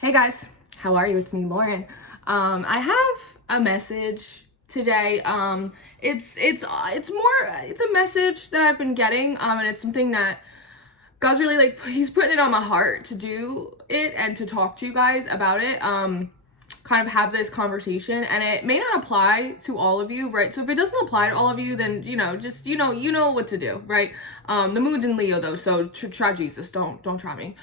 Hey guys, how are you? It's me, Lauren. I have a message today. It's a message that I've been getting, and it's something that God's really he's putting it on my heart to do it and to talk to you guys about it. Kind of have this conversation, and it may not apply to all of you, right? So if it doesn't apply to all of you, then you know what to do, right? The moon's in Leo though, so try Jesus. Don't try me.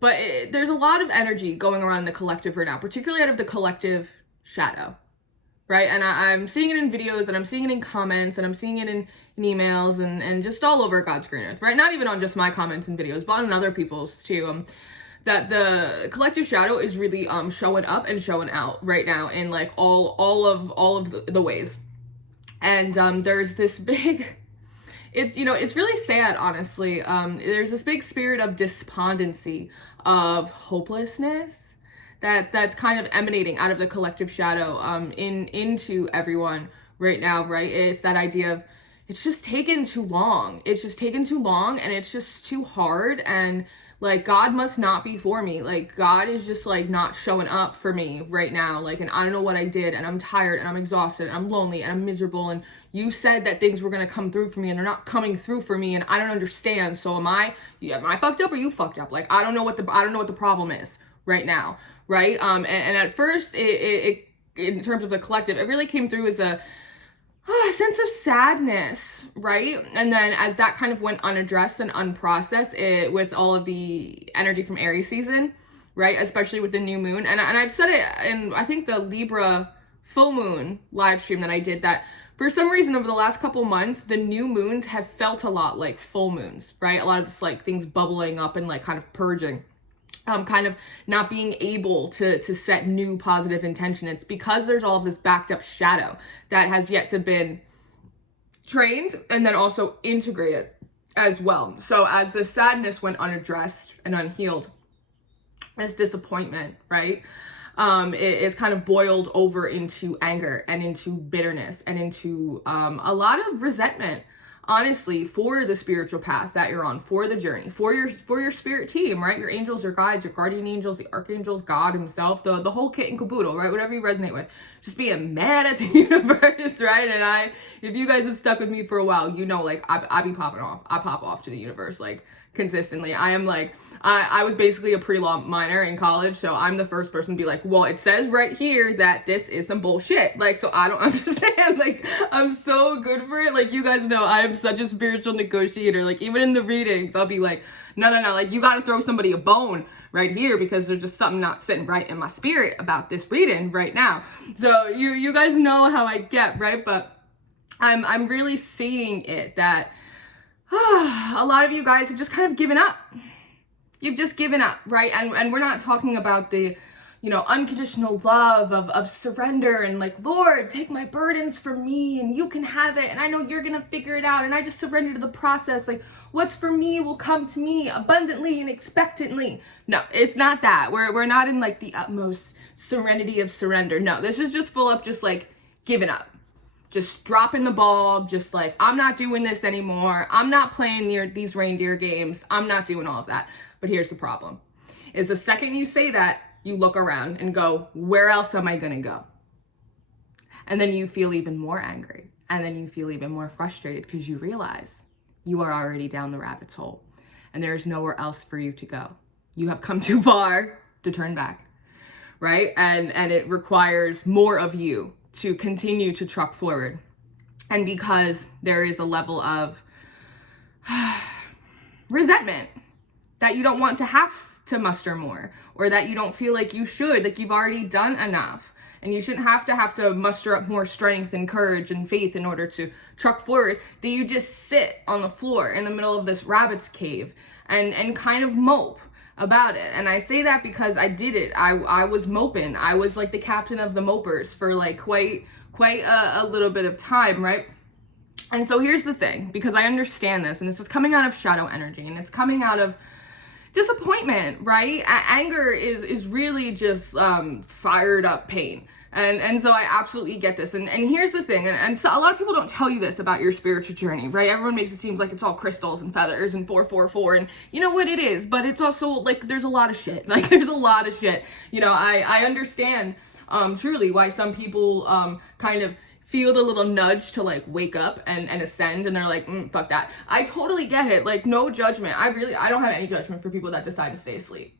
But there's a lot of energy going around in the collective right now, particularly out of the collective shadow, right? And I'm seeing it in videos, and I'm seeing it in comments, and I'm seeing it in emails, and just all over God's green earth, right? Not even on just my comments and videos, but on other people's too. That the collective shadow is really showing up and showing out right now in like all of the ways. And there's this big... It's really sad, honestly. There's this big spirit of despondency, of hopelessness that's kind of emanating out of the collective shadow into everyone right now, right? It's that idea of it's just taken too long. It's just taken too long, and it's just too hard, and like God must not be for me. Like God is just like not showing up for me right now. Like, and I don't know what I did, and I'm tired, and I'm exhausted, and I'm lonely, and I'm miserable, and you said that things were gonna come through for me, and they're not coming through for me, and I don't understand. So am I fucked up, or you fucked up? Like I don't know what the problem is right now, right? And at first it in terms of the collective, it really came through as a sense of sadness, right? And then as that kind of went unaddressed and unprocessed, with all of the energy from Aries season, right? Especially with the new moon. And I've said it in, I think, the Libra full moon live stream that I did, that for some reason over the last couple months, the new moons have felt a lot like full moons, right? A lot of just like things bubbling up and like kind of purging. Kind of not being able to set new positive intention. It's because there's all of this backed up shadow that has yet to been trained and then also integrated as well. So as the sadness went unaddressed and unhealed, this disappointment, right? It's kind of boiled over into anger and into bitterness and into a lot of resentment, honestly, for the spiritual path that you're on, for the journey, for your spirit team, right? Your angels, your guides, your guardian angels, the archangels, God himself, the whole kit and caboodle, right? Whatever you resonate with. Just being mad at the universe, right? And if you guys have stuck with me for a while, you know, like, I be popping off. I pop off to the universe, like, consistently. I am like... I was basically a pre-law minor in college, so I'm the first person to be like, well, it says right here that this is some bullshit. Like, so I don't understand. Like, I'm so good for it. Like, you guys know I am such a spiritual negotiator. Like, even in the readings, I'll be like, no, like, you gotta throw somebody a bone right here because there's just something not sitting right in my spirit about this reading right now. So you guys know how I get, right? But I'm really seeing it that a lot of you guys have just kind of given up. You've just given up, right? And we're not talking about the, unconditional love of surrender and like, Lord, take my burdens from me and you can have it. And I know you're going to figure it out. And I just surrender to the process. Like what's for me will come to me abundantly and expectantly. No, it's not that. We're not in like the utmost serenity of surrender. No, this is just full up, just like giving up. Just dropping the ball, just like, I'm not doing this anymore. I'm not playing these reindeer games. I'm not doing all of that. But here's the problem, is the second you say that, you look around and go, where else am I gonna go? And then you feel even more angry. And then you feel even more frustrated because you realize you are already down the rabbit's hole and there's nowhere else for you to go. You have come too far to turn back, right? And it requires more of you to continue to truck forward. And because there is a level of resentment that you don't want to have to muster more, or that you don't feel like you should, like you've already done enough, and you shouldn't have to muster up more strength and courage and faith in order to truck forward, that you just sit on the floor in the middle of this rabbit's cave and kind of mope about it. And I say that because I did it. I was moping. I was like the captain of the mopers for like quite a little bit of time, right? And so here's the thing, because I understand this, and this is coming out of shadow energy, and it's coming out of disappointment, right? Anger is really just fired up pain. And so I absolutely get this. And here's the thing, and so a lot of people don't tell you this about your spiritual journey, right? Everyone makes it seem like it's all crystals and feathers and 444, and you know what it is, but it's also like there's a lot of shit. Like there's a lot of shit. You know, I understand truly why some people kind of feel the little nudge to like wake up and ascend, and they're like, fuck that. I totally get it. Like, no judgment. I don't have any judgment for people that decide to stay asleep.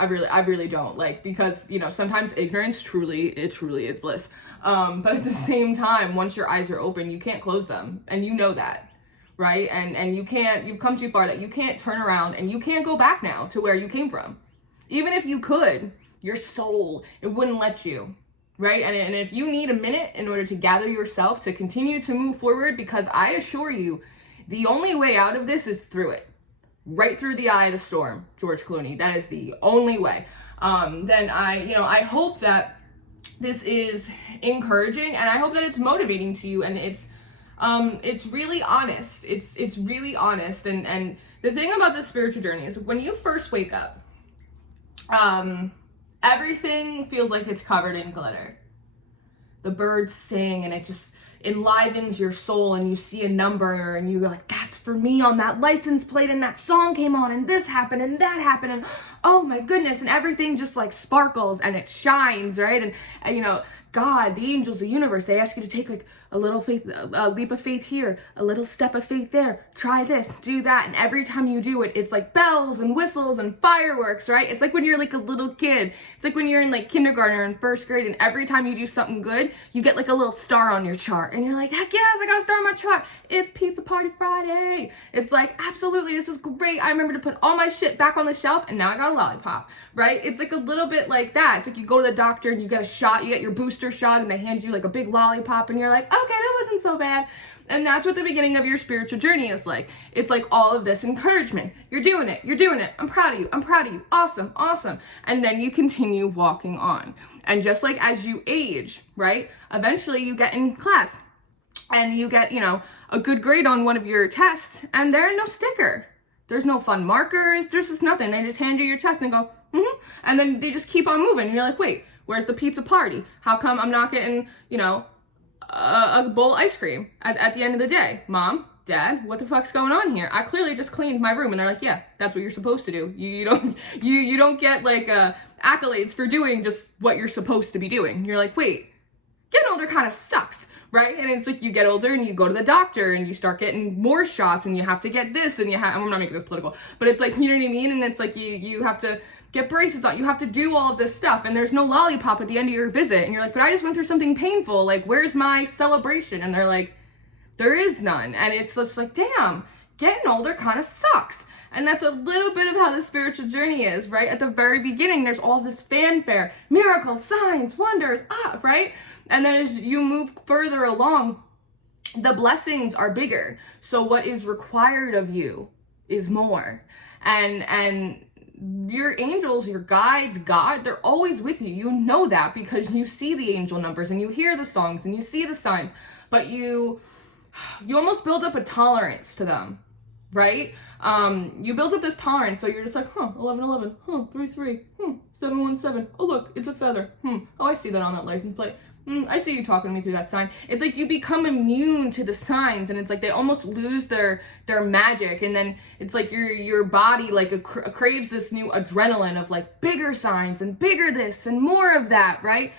I really don't, like, because, you know, sometimes ignorance truly is bliss. But at the same time, once your eyes are open, you can't close them, and you know that, right? And you've come too far that you can't turn around, and you can't go back now to where you came from. Even if you could, your soul, it wouldn't let you, right? And if you need a minute in order to gather yourself to continue to move forward, because I assure you, the only way out of this is through it. Right through the eye of the storm, George Clooney. That is the only way. Then I hope that this is encouraging, and I hope that it's motivating to you, and it's really honest. It's really honest. And the thing about this spiritual journey is when you first wake up, everything feels like it's covered in glitter. The birds sing, and it just enlivens your soul, and you see a number, and you're like, that's for me on that license plate, and that song came on, and this happened, and that happened, and oh my goodness, and everything just like sparkles, and it shines, right? And you know, God, the angels, the universe, they ask you to take like a little faith, a leap of faith here, a little step of faith there, try this, do that, and every time you do it, it's like bells and whistles and fireworks, right? It's like when you're like a little kid. It's like when you're in like kindergarten or in first grade, and every time you do something good, you get like a little star on your chart, and you're like, heck yes, I got a star on my chart. It's Pizza Party Friday. It's like, absolutely, this is great. I remember to put all my shit back on the shelf, and now I got a lollipop, right? It's like a little bit like that. It's like you go to the doctor and you get a shot, you get your booster shot, and they hand you like a big lollipop, and you're like, okay, that wasn't so bad. And that's what the beginning of your spiritual journey is like. It's like all of this encouragement. You're doing it. I'm proud of you. Awesome. And then you continue walking on. And just like as you age, right? Eventually you get in class and you get, you know, a good grade on one of your tests, and there's no sticker. There's no fun markers. There's just nothing. They just hand you your test and go, and then they just keep on moving. And you're like, wait, where's the pizza party? How come I'm not getting, you know, a bowl of ice cream at the end of the day? Mom, Dad, what the fuck's going on here? I clearly just cleaned my room. And they're like, yeah, that's what you're supposed to do. You don't get like accolades for doing just what you're supposed to be doing. You're like, wait, getting older kind of sucks, right? And it's like you get older and you go to the doctor and you start getting more shots, and you have to get this, and I'm not making this political, but it's like, you know what I mean? And it's like you have to get braces on, you have to do all of this stuff, and there's no lollipop at the end of your visit, and you're like, but I just went through something painful, like, where's my celebration? And they're like, there is none. And it's just like, damn, getting older kind of sucks. And that's a little bit of how the spiritual journey is, right? At the very beginning, there's all this fanfare, miracles, signs, wonders, right? And then as you move further along, the blessings are bigger. So what is required of you is more. And your angels, your guides, God, they're always with you. You know that because you see the angel numbers and you hear the songs and you see the signs, but you almost build up a tolerance to them, right? You build up this tolerance, so you're just like, 1111, 33, 717. Oh look, it's a feather. Oh, I see that on that license plate. I see you talking to me through that sign. It's like you become immune to the signs, and it's like they almost lose their magic, and then it's like your body like craves this new adrenaline of like bigger signs and bigger this and more of that, right?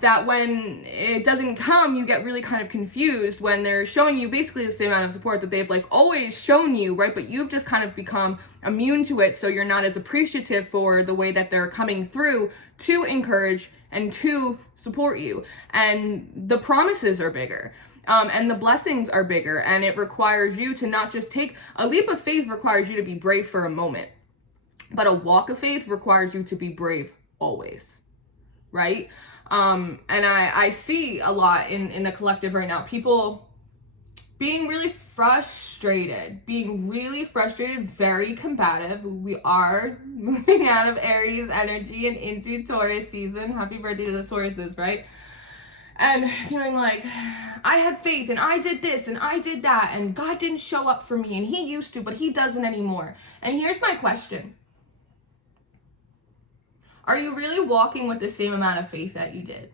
That when it doesn't come, you get really kind of confused when they're showing you basically the same amount of support that they've like always shown you, right? But you've just kind of become immune to it, so you're not as appreciative for the way that they're coming through to encourage and to support you. And the promises are bigger. And the blessings are bigger, and it requires you to not just take a leap of faith. Requires you to be brave for a moment, but a walk of faith requires you to be brave always, right? And I see a lot in the collective right now, people being really frustrated, very combative. We are moving out of Aries energy and into Taurus season. Happy birthday to the Tauruses, right? And feeling like, I had faith and I did this and I did that and God didn't show up for me and he used to, but he doesn't anymore. And here's my question. Are you really walking with the same amount of faith that you did?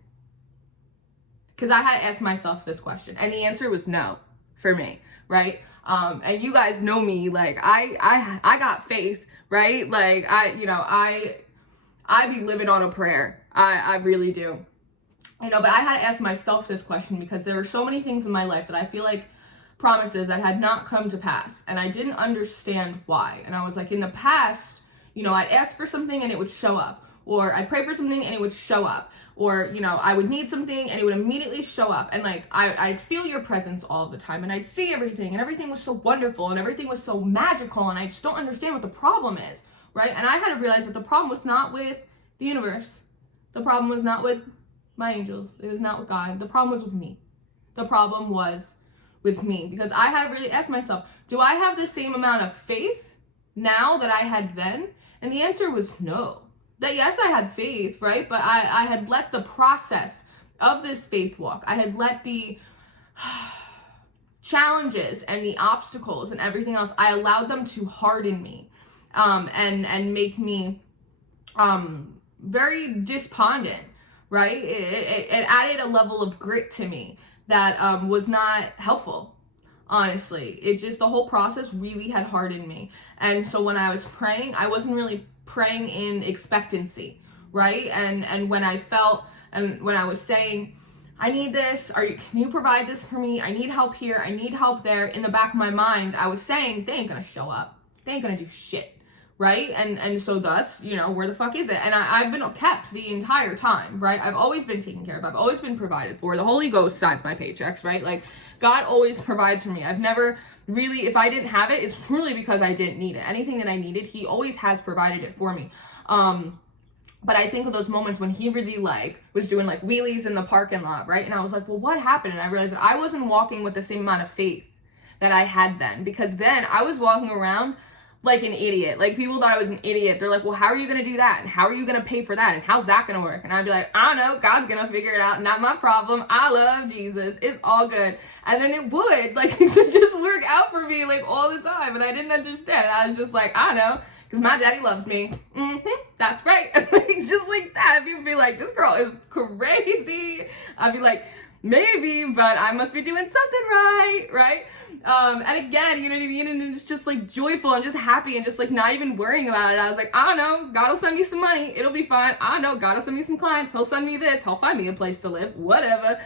because I had asked myself this question, and the answer was no for me, right? And you guys know me, like I got faith, right? Like I be living on a prayer. I really do. I know, but I had to ask myself this question because there are so many things in my life that I feel like promises that had not come to pass, and I didn't understand why. And I was like, in the past, I'd ask for something and it would show up, or I'd pray for something and it would show up, or I would need something and it would immediately show up, and like I'd feel your presence all the time, and I'd see everything, and everything was so wonderful, and everything was so magical, and I just don't understand what the problem is, right? And I had to realize that the problem was not with the universe. The problem was not with my angels. It was not with God. The problem was with me. The problem was with me, because I had to really ask myself, do I have the same amount of faith now that I had then? And the answer was no. That yes, I had faith, right? But I had let the process of this faith walk, I had let the challenges and the obstacles and everything else, I allowed them to harden me, and make me very despondent, right? It added a level of grit to me that was not helpful, honestly. It just, the whole process really had hardened me. And so when I was praying, I wasn't really praying in expectancy, right? And when I felt, and when I was saying, I need this, can you provide this for me? I need help here, I need help there. In the back of my mind, I was saying, they ain't gonna show up. They ain't gonna do shit, right? And so thus, where the fuck is it? And I've been kept the entire time, right? I've always been taken care of. I've always been provided for. The Holy Ghost signs my paychecks, right? Like, God always provides for me. I've never really, if I didn't have it, it's truly because I didn't need it. Anything that I needed, he always has provided it for me. But I think of those moments when he really was doing wheelies in the parking lot, right? And I was like, well, what happened? And I realized that I wasn't walking with the same amount of faith that I had then, because then I was walking around like an idiot. Like, people thought I was an idiot. They're like, well, how are you gonna do that? And how are you gonna pay for that? And how's that gonna work? And I'd be like, I don't know, God's gonna figure it out. Not my problem. I love Jesus. It's all good. And then it would, just work out for me, all the time. And I didn't understand. I was just like, I don't know, because my daddy loves me. That's right. Just like that. People be like, this girl is crazy. I'd be like, maybe, but I must be doing something right? And again, you know what I mean? And it's just joyful and just happy and just not even worrying about it. I was like, I don't know, God will send me some money. It'll be fine. I don't know, God will send me some clients. He'll send me this. He'll find me a place to live. Whatever.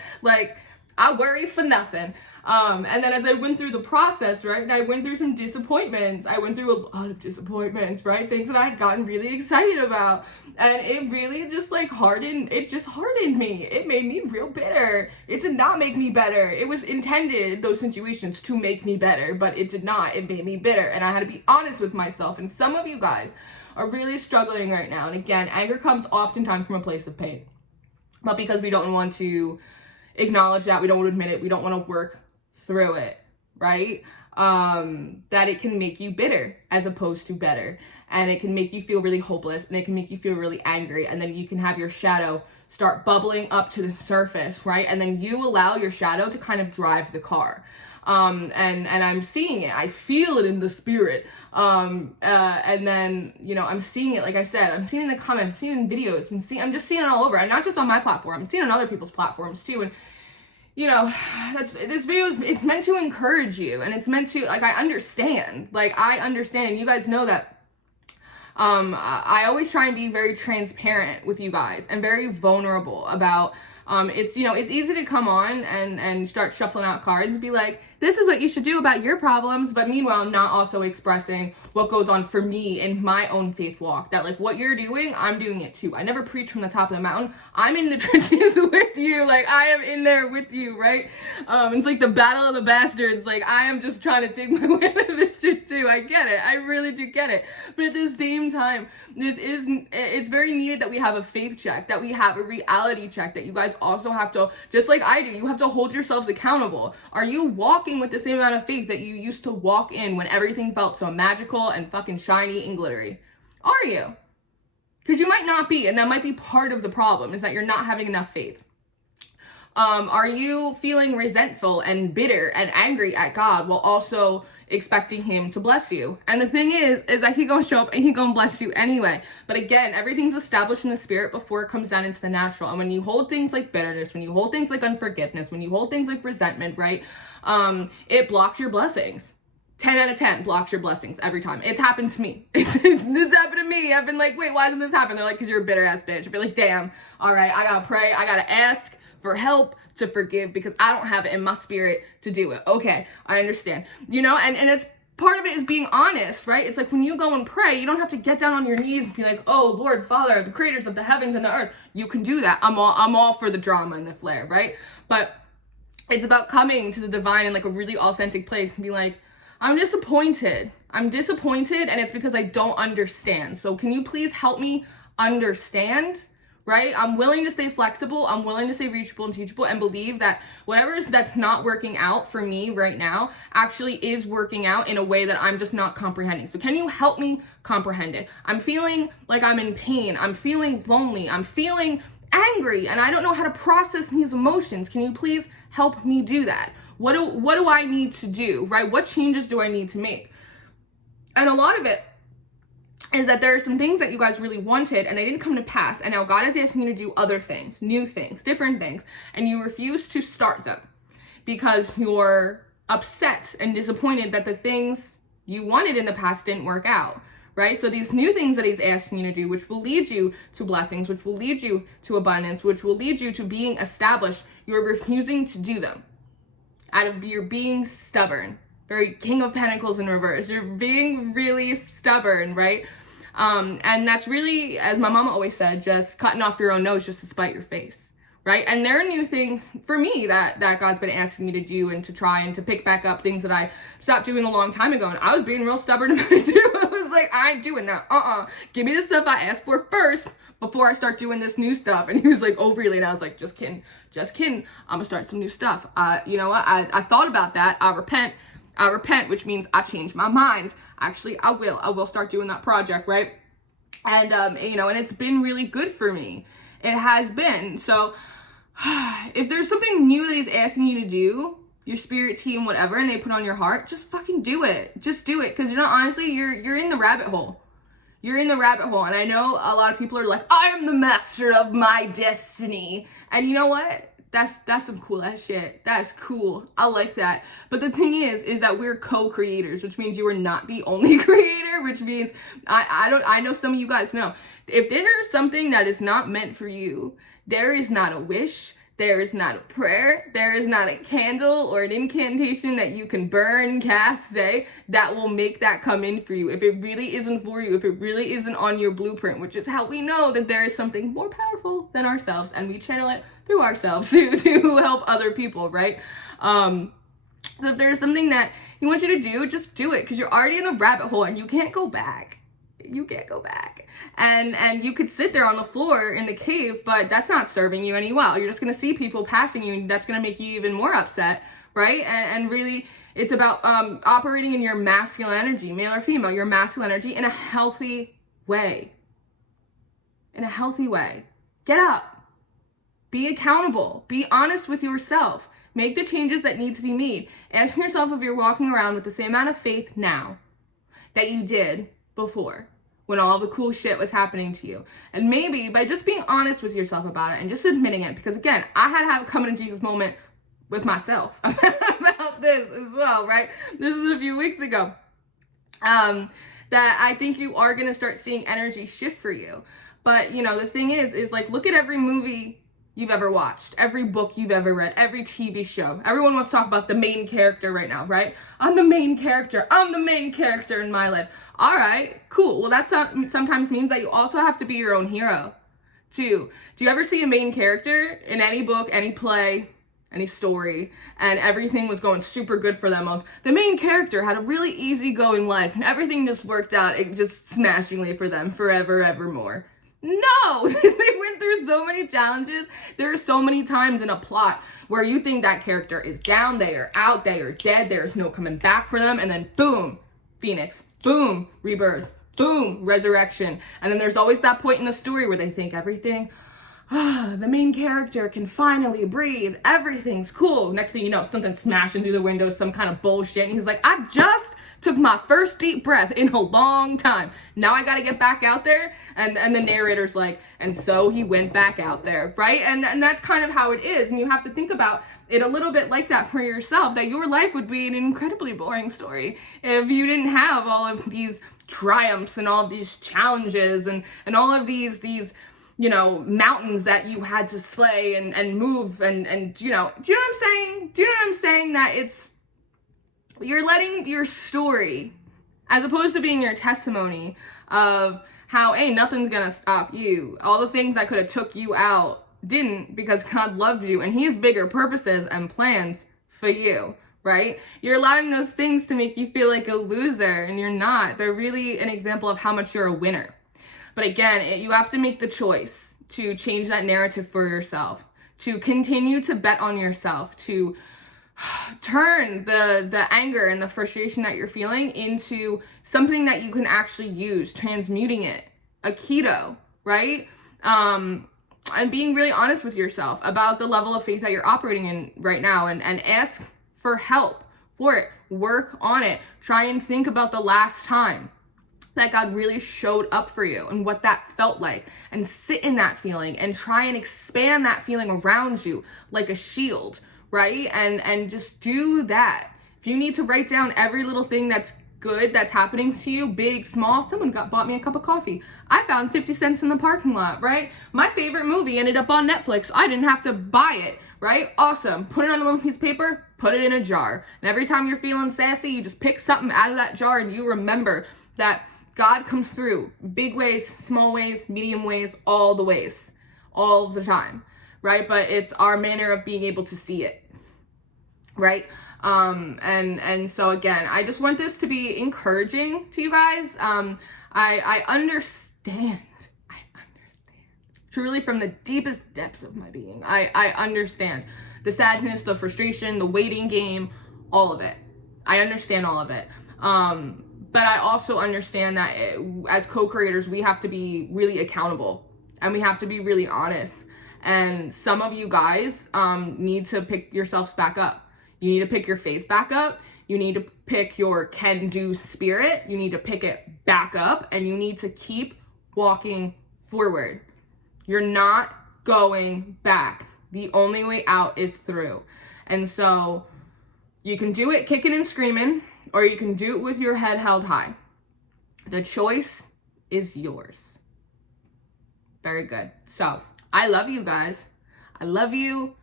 I worry for nothing. And then as I went through the process, right, and I went through some disappointments. I went through a lot of disappointments, right? Things that I had gotten really excited about. And it really just hardened me. It made me real bitter. It did not make me better. It was intended, those situations, to make me better, but it did not. It made me bitter. And I had to be honest with myself. And some of you guys are really struggling right now. And again, anger comes oftentimes from a place of pain. But because we don't want to acknowledge that, we don't want to admit it, we don't want to work through it, right? That it can make you bitter as opposed to better. And it can make you feel really hopeless, and it can make you feel really angry, and then you can have your shadow start bubbling up to the surface, right? And then you allow your shadow to kind of drive the car. And I'm seeing it. I feel it in the spirit. And then, I'm seeing it, like I said, I'm seeing it in the comments, I'm seeing it in videos, I'm just seeing it all over, and not just on my platform, I'm seeing it on other people's platforms too. And this video it's meant to encourage you, and it's meant to, I understand, and you guys know that I always try and be very transparent with you guys and very vulnerable about, it's easy to come on and start shuffling out cards and be like, this is what you should do about your problems, but meanwhile not also expressing what goes on for me in my own faith walk, that what you're doing, I'm doing it too. I never preach from the top of the mountain. I'm in the trenches with you. I am in there with you, right? It's the battle of the bastards. I am just trying to dig my way out of this shit too. I get it. I really do get it. But at the same time, it's very needed that we have a faith check, that we have a reality check, that you guys also have to, just like I do, you have to hold yourselves accountable. Are you walking with the same amount of faith that you used to walk in when everything felt so magical and fucking shiny and glittery? Are you? Because you might not be, and that might be part of the problem, is that you're not having enough faith. Are you feeling resentful and bitter and angry at God while also expecting him to bless you. And the thing is that he gonna show up and he gonna bless you anyway. But again, everything's established in the spirit before it comes down into the natural. And when you hold things like bitterness, when you hold things like unforgiveness, when you hold things like resentment, right, it blocks your blessings. 10 out of 10 blocks your blessings every time. It's happened to me. It's happened to me. I've been like, wait, why doesn't this happen? They're like, because you're a bitter ass bitch. I'd be like, damn, all right, I gotta pray. I gotta ask for help to forgive because I don't have it in my spirit to do it. Okay, I understand. You know, and it's part of it is being honest, right? It's like when you go and pray, you don't have to get down on your knees and be like, oh, Lord, Father, the creators of the heavens and the earth. You can do that. I'm all for the drama and the flair, right? But it's about coming to the divine in like a really authentic place and be like, I'm disappointed. And it's because I don't understand. So can you please help me understand? Right? I'm willing to stay flexible. I'm willing to stay reachable and teachable and believe that whatever that's not working out for me right now actually is working out in a way that I'm just not comprehending. So can you help me comprehend it? I'm feeling like I'm in pain. I'm feeling lonely. I'm feeling angry and I don't know how to process these emotions. Can you please help me do that? What do I need to do, right? What changes do I need to make? And a lot of it is that there are some things that you guys really wanted and they didn't come to pass. And now God is asking you to do other things, new things, different things. And you refuse to start them because you're upset and disappointed that the things you wanted in the past didn't work out, right? So these new things that he's asking you to do, which will lead you to blessings, which will lead you to abundance, which will lead you to being established, you're refusing to do them out of your being stubborn. Very King of Pentacles in reverse. You're being really stubborn, right? And that's really, as my mama always said, just cutting off your own nose just to spite your face, right? And there are new things for me that God's been asking me to do and to try and to pick back up things that I stopped doing a long time ago. And I was being real stubborn about it too. I was like, I ain't doing that. Give me the stuff I asked for first before I start doing this new stuff. And he was like, oh, really? And I was like, just kidding. I'm gonna start some new stuff. You know what? I thought about that. I repent, which means I changed my mind. Actually, I will start doing that project, right? And, you know, and it's been really good for me. It has been. So if there's something new that he's asking you to do, your spirit team, whatever, and they put on your heart, just fucking do it. Just do it. Because, you know, honestly, you're in the rabbit hole. You're in the rabbit hole. And I know a lot of people are like, I am the master of my destiny. And you know what? That's some cool ass shit. That's cool. I like that. But the thing is that we're co-creators, which means you are not the only creator, which means I know some of you guys know. If there's something that is not meant for you, there is not a wish, there is not a prayer, there is not a candle or an incantation that you can burn, cast, say, that will make that come in for you. If it really isn't for you, if it really isn't on your blueprint, which is how we know that there is something more powerful than ourselves, and we channel it through ourselves to help other people, right? So if there's something that he wants you to do, just do it, because you're already in a rabbit hole and you can't go back. You can't go back. And you could sit there on the floor in the cave, but that's not serving you any well. You're just going to see people passing you, and that's going to make you even more upset, right? And really, it's about operating in your masculine energy, male or female, your masculine energy in a healthy way. In a healthy way. Get up. Be accountable. Be honest with yourself. Make the changes that need to be made. Ask yourself if you're walking around with the same amount of faith now that you did before, when all the cool shit was happening to you. And maybe by just being honest with yourself about it and just admitting it, because again, I had to have a coming to Jesus moment with myself about this as well, right? This is a few weeks ago. That I think you are going to start seeing energy shift for you. But, you know, the thing is like, look at every movie you've ever watched, every book you've ever read, every TV show. Everyone wants to talk about the main character right now, right? I'm the main character in my life. All right, cool. Well, that sometimes means that you also have to be your own hero, too. Do you ever see a main character in any book, any play, any story, and everything was going super good for them? The main character had a really easygoing life, and everything just worked out just smashingly for them forever, evermore. No, they went through so many challenges. There are so many times in a plot where you think that character is down, they are out, they are dead, there's no coming back for them, and then boom, Phoenix, boom, rebirth, boom, resurrection. And then there's always that point in the story where they think everything, the main character can finally breathe, everything's cool. Next thing you know, something smashing through the window, some kind of bullshit, and he's like, I just Took my first deep breath in a long time. Now I gotta get back out there. And the narrator's like, and so he went back out there, right? And that's kind of how it is. And you have to think about it a little bit like that for yourself, that your life would be an incredibly boring story if you didn't have all of these triumphs and all of these challenges and all of these you know, mountains that you had to slay and move and you know, do you know what I'm saying? Do you know what I'm saying? That you're letting your story, as opposed to being your testimony of how, hey, nothing's gonna stop you. All the things that could have took you out didn't, because God loved you and he has bigger purposes and plans for you, right? You're allowing those things to make you feel like a loser, and you're not. They're really an example of how much you're a winner. But again, you have to make the choice to change that narrative for yourself, to continue to bet on yourself, to turn the anger and the frustration that you're feeling into something that you can actually use, transmuting it, a keto, right? And being really honest with yourself about the level of faith that you're operating in right now, and ask for help for it. Work on it. Try and think about the last time that God really showed up for you and what that felt like, and sit in that feeling and try and expand that feeling around you like a shield, right? And just do that. If you need to write down every little thing that's good that's happening to you, big, small. Someone bought me a cup of coffee. I found 50 cents in the parking lot, right? My favorite movie ended up on Netflix. I didn't have to buy it, right? Awesome. Put it on a little piece of paper, put it in a jar. And every time you're feeling sassy, you just pick something out of that jar and you remember that God comes through big ways, small ways, medium ways, all the ways, all the time, right? But it's our manner of being able to see it, right? And so again, I just want this to be encouraging to you guys. I understand truly from the deepest depths of my being. I understand the sadness, the frustration, the waiting game, all of it. I understand all of it. But I also understand that as co-creators, we have to be really accountable and we have to be really honest. And some of you guys need to pick yourselves back up. You need to pick your faith back up. You need to pick your can-do spirit. You need to pick it back up, and you need to keep walking forward. You're not going back. The only way out is through. And so you can do it kicking and screaming, or you can do it with your head held high. The choice is yours. Very good. So I love you guys. I love you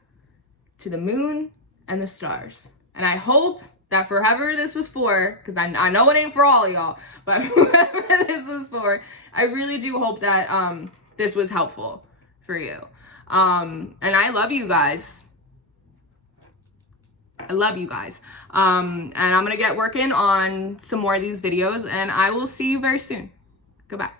to the moon and the stars. And I hope that for whoever this was for, because I know it ain't for all of y'all, but whoever this was for, I really do hope that this was helpful for you. And I love you guys. I love you guys. And I'm going to get working on some more of these videos, and I will see you very soon. Goodbye.